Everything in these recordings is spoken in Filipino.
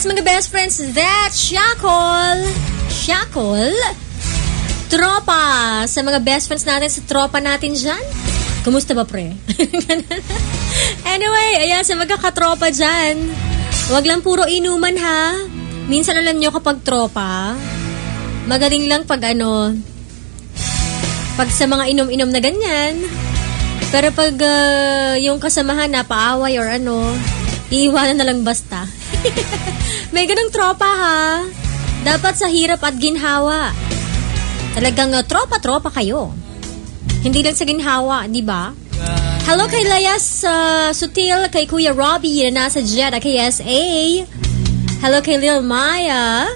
Yes, mga best friends, that's Shackle. Shackle. Tropa. Sa mga best friends natin, sa tropa natin dyan. Kumusta ba, pre? Anyway, ayan, sa magkakatropa dyan. Huwag lang puro inuman, ha? Minsan alam nyo kapag tropa, magaling lang pag pag sa mga inom-inom na ganyan. Pero pag yung kasamahan na paaway or iiwanan na lang basta. May ganong tropa, ha? Dapat sa hirap at ginhawa. Talagang tropa-tropa kayo. Hindi lang sa ginhawa, di ba? Hello kay Layas Sutil, kay Kuya Robbie na nasa Jeddah, KSA. Hello kay Lil Maya.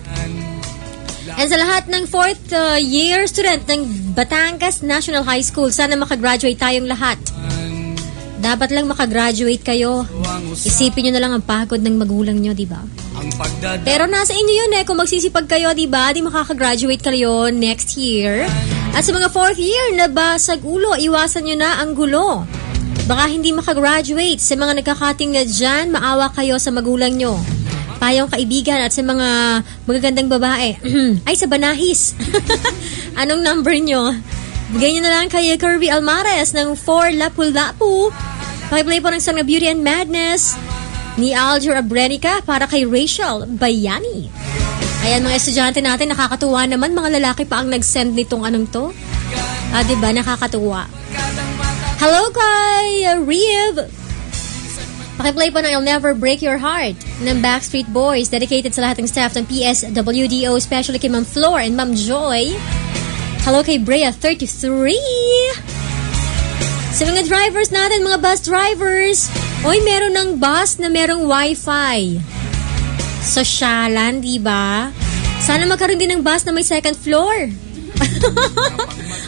And sa lahat ng 4th year student ng Batangas National High School, sana makagraduate tayong lahat. Dapat lang makagraduate kayo. Isipin nyo na lang ang pagod ng magulang nyo, di ba? Pero nasa inyo yun kung magsisipag kayo, di ba? Di makakagraduate kayo next year. At sa mga 4th year na basag ulo, iwasan nyo na ang gulo. Baka hindi makagraduate. Sa mga nagkakating na dyan, maawa kayo sa magulang nyo. Payong kaibigan at sa mga magagandang babae. Ay, sa Banahis. Anong number nyo? Bigay nyo na lang kay Kirby Almares ng 4 Lapu-Lapu. Pakiplay po ng song na Beauty and Madness ni Aljur Abrenica para kay Rachel Bayani. Ayan, mga estudyante natin, nakakatuwa naman. Mga lalaki pa ang nag-send nitong to. Diba? Nakakatuwa. Hello kay Reeve. Pakiplay po ng I'll Never Break Your Heart ng Backstreet Boys. Dedicated sa lahat ng staff ng PSWDO, especially kay Ma'am Flor and Ma'am Joy. Hello kay Brea 33. Sa mga drivers natin, mga bus drivers. Oy, meron ng bus na merong wifi. Sosyalan, di ba? Sana magkaroon din ng bus na may second floor.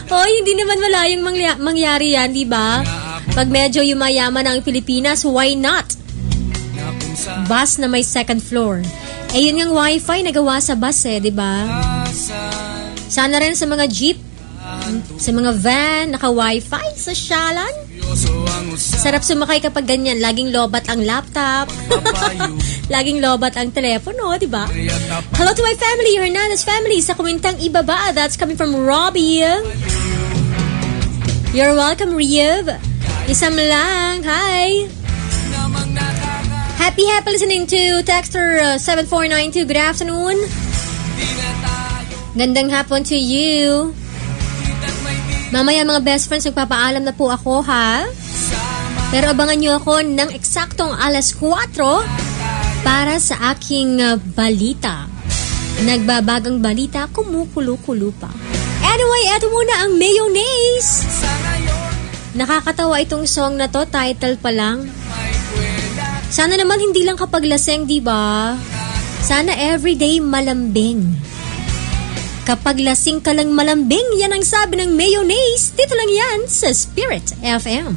Oy, hindi naman malayong mangyari yan, di ba? Pag medyo yumayaman ang Pilipinas, why not? Bus na may second floor. Yun yung wifi nagawa sa bus di ba? Sana rin sa mga jeep, sa mga van, naka-wifi sa syalan. Sarap sumakay kapag ganyan. Laging lobat ang laptop. Laging lobat ang telepono, di ba? Hello to my family, Hernandez family, sa Kumintang Ibaba. That's coming from Robbie. You're welcome, Riev. Isam lang. Hi. Happy listening to Texter 7492. Good afternoon. Gandang hapon to you. Mamaya mga best friends, magpapaalam na po ako, ha? Pero abangan nyo ako ng eksaktong alas 4 para sa aking balita. Nagbabagang balita, kumukulo-kulo pa. Anyway, eto muna ang Mayonnaise. Nakakatawa itong song na to, title pa lang. Sana naman hindi lang kapag laseng, di ba? Sana everyday malambing. Kapag lasing ka lang malambing, yan ang sabi ng Mayonnaise. Dito lang yan sa Spirit FM.